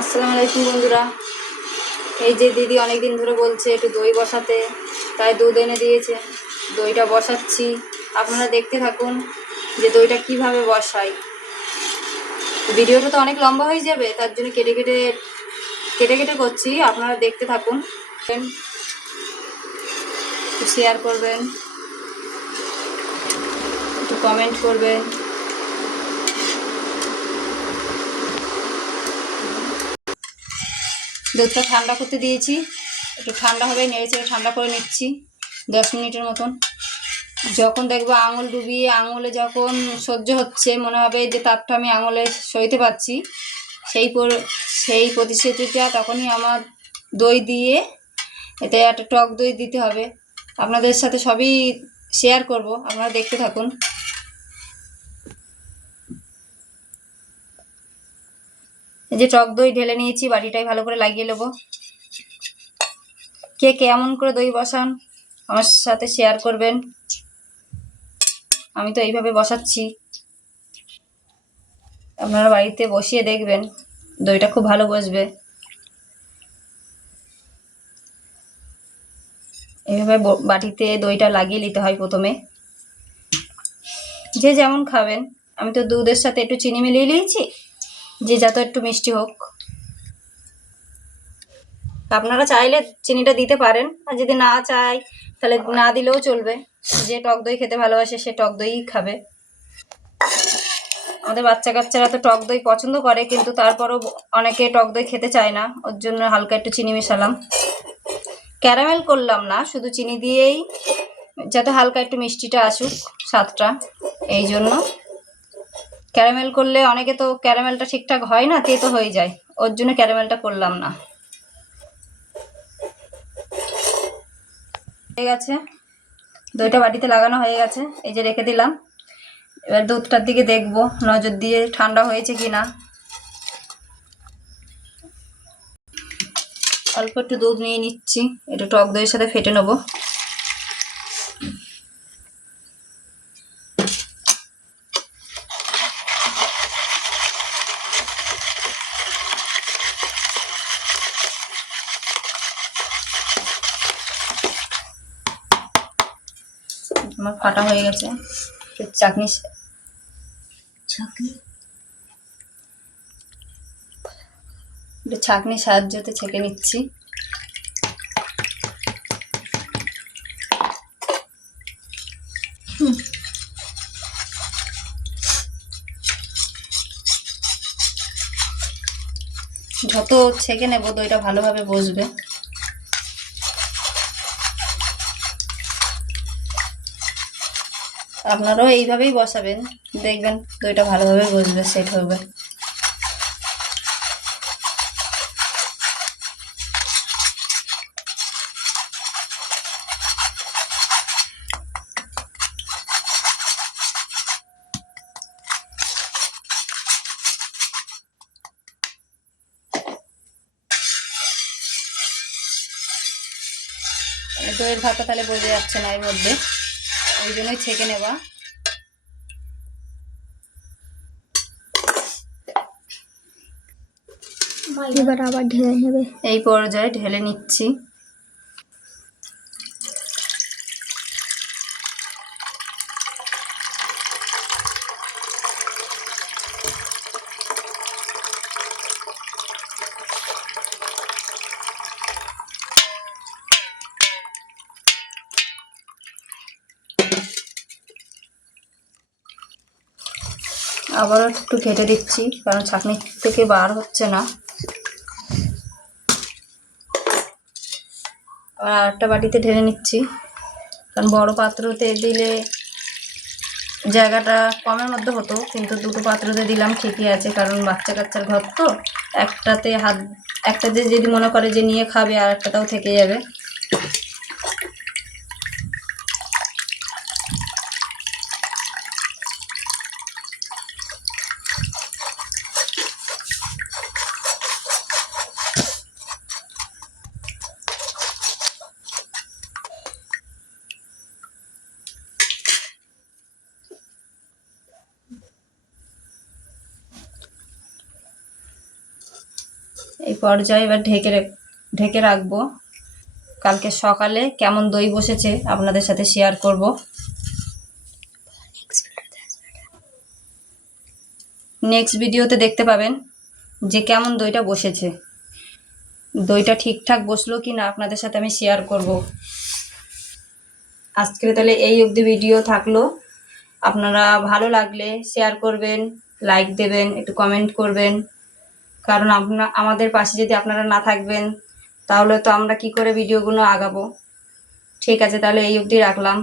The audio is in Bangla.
আসসালামু আলাইকুম বন্ধুরা। এই যে দিদি অনেক দিন ধরে বলছে একটু দই বসাতে, তাই দুধ এনে দিয়েছে। দইটা বসাচ্ছি, আপনারা দেখতে থাকুন যে দইটা কিভাবে বসাই। ভিডিওটা তো অনেক লম্বা হয়ে যাবে, তার জন্য কেটে কেটে করছি। আপনারা দেখতে থাকুন, একটু শেয়ার করবেন, একটু কমেন্ট করবেন। দুধটা ঠান্ডা করতে দিয়েছি, একটু ঠান্ডা হবে, নেড়ে চেড়ে ঠান্ডা করে নিচ্ছি 10 মিনিটের মতন। যখন দেখবো আঙুল ডুবিয়ে আঙুলে যখন সহ্য হচ্ছে, মনে হবে যে তাপটা আমি আঙুলে সইতে পারছি, সেই প্রতিশ্রুতিটা তখনই আমার দই দিয়ে, এতে একটা টক দই দিতে হবে। আপনাদের সাথে সবই শেয়ার করব, আপনারা দেখতে থাকুন। এই যে টক দই ঢেলে নিয়েছি, বাটিটাই ভালো করে লাগিয়ে নেবো। কে কেমন করে দই বসান আমার সাথে শেয়ার করবেন। আমি তো এইভাবে বসাচ্ছি, আপনারা বাড়িতে বসিয়ে দেখবেন, দইটা খুব ভালো বসবে। এইভাবে বাটিতে দইটা লাগিয়ে নিতে হয় প্রথমে, যে যেমন খাবেন। আমি তো দুধের সাথে একটু চিনি মিলিয়ে নিয়েছি, যে যত একটু মিষ্টি হোক। আপনারা চাইলে চিনিটা দিতে পারেন, আর যদি না চাই তাহলে না দিলেও চলবে। যে টক দই খেতে ভালোবাসে সে টক দই খাবে। আমাদের বাচ্চা কাচ্চারা তো টক দই পছন্দ করে, কিন্তু তারপরও অনেকে টক দই খেতে চায় না, ওর জন্য হালকা একটু চিনি মেশালাম। ক্যারামেল করলাম না, শুধু চিনি দিয়েই, যাতে হালকা একটু মিষ্টিটা আসুক, স্বাদটা। এই জন্য ক্যারামেল করলে অনেকে তো ক্যারামেলটা ঠিকঠাক হয় না, তেতো হয়ে যায়, ওর জন্য ক্যারামেলটা করলাম না। হয়ে গেছে, দইটা বাটিতে লাগানো হয়ে গেছে, এই যে রেখে দিলাম। এবার দুধটার দিকে দেখবো নজর দিয়ে ঠান্ডা হয়েছে কিনা। অল্প একটু দুধ নিয়ে নিচ্ছি, এটা টক দইয়ের সাথে ফেটে নেবো। আমার ফাটা হয়ে গেছে, চাটনি ছাঁকনির সাহায্যতে ছেঁকে নিচ্ছি। যত ছেঁকে নেব দইটা ভালোভাবে বসবে। আপনারাও এইভাবেই বসাবেন, দেখবেন দইটা ভালোভাবে বসবে, সেট হবে। দইয়ের ভাতটা তাহলে বোঝা যাচ্ছে না এর মধ্যে, ওই জন্যই ছেঁকে নেওয়া। এবার আবার ঢেলে নেবে। এই পর্যায়ে ঢেলে নিচ্ছি। আবারও একটু ঘেটে দিচ্ছি, কারণ ছাঁকনি থেকে বার হচ্ছে না। আবার আরেকটা বাটিতে ঢেলে নিচ্ছি, কারণ বড় পাত্রতে দিলে জায়গাটা কমের মধ্যে হতো, কিন্তু দুটো পাত্রতে দিলাম ঠিকই আছে, কারণ বাচ্চা কাচ্চার ঘর তো। একটাতে যদি মনে করে যে নিয়ে খাবে, আর একটাতেও থেকে যাবে। এই পর্যায়ে এবার ঢেকে রাখবো। কালকে সকালে কেমন দই বসেছে আপনাদের সাথে শেয়ার করব। নেক্সট ভিডিওতে দেখতে পাবেন যে কেমন দইটা বসেছে। দইটা ঠিকঠাক বসলো কি না আপনাদের সাথে আমি শেয়ার করব। আজকে তাহলে এই অবধি ভিডিও থাকলো। আপনারা ভালো লাগলে শেয়ার করবেন, লাইক দেবেন, একটু কমেন্ট করবেন, কারণ আমাদের পাশে যদি আপনারা না থাকবেন তাহলে তো আমরা কি করে ভিডিওগুলো আগাবো। ঠিক আছে, তাহলে এই অবধি রাখলাম।